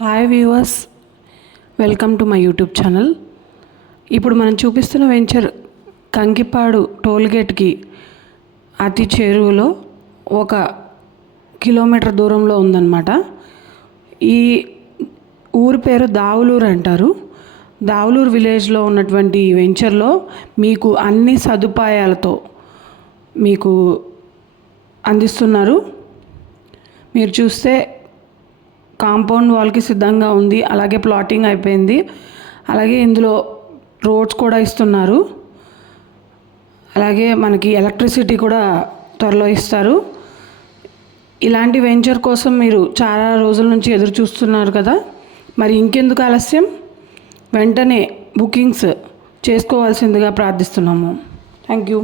Hi viewers, welcome to my YouTube channel. ఇప్పుడు మనం చూపిస్తున్న వెంచర్ కంకిపాడు టోల్గేట్కి అతి చేరువలో 1 కిలోమీటర్ దూరంలో ఉందన్నమాట. ఈ ఊరి పేరు దావులూరు అంటారు. దావులూరు విలేజ్లో ఉన్నటువంటి ఈ వెంచర్లో మీకు అన్ని సదుపాయాలతో మీకు అందిస్తున్నారు. మీరు చూస్తే కాంపౌండ్ వాల్కి సిద్ధంగా ఉంది, అలాగే ప్లాటింగ్ అయిపోయింది, అలాగే ఇందులో రోడ్స్ కూడా ఇస్తున్నారు, అలాగే మనకి ఎలక్ట్రిసిటీ కూడా త్వరలో ఇస్తారు. ఇలాంటి వెంచర్ కోసం మీరు చాలా రోజుల నుంచి ఎదురు చూస్తున్నారు కదా, మరి ఇంకెందుకు ఆలస్యం, వెంటనే బుకింగ్స్ చేసుకోవాల్సిందిగా ప్రార్థిస్తున్నాము. Thank you.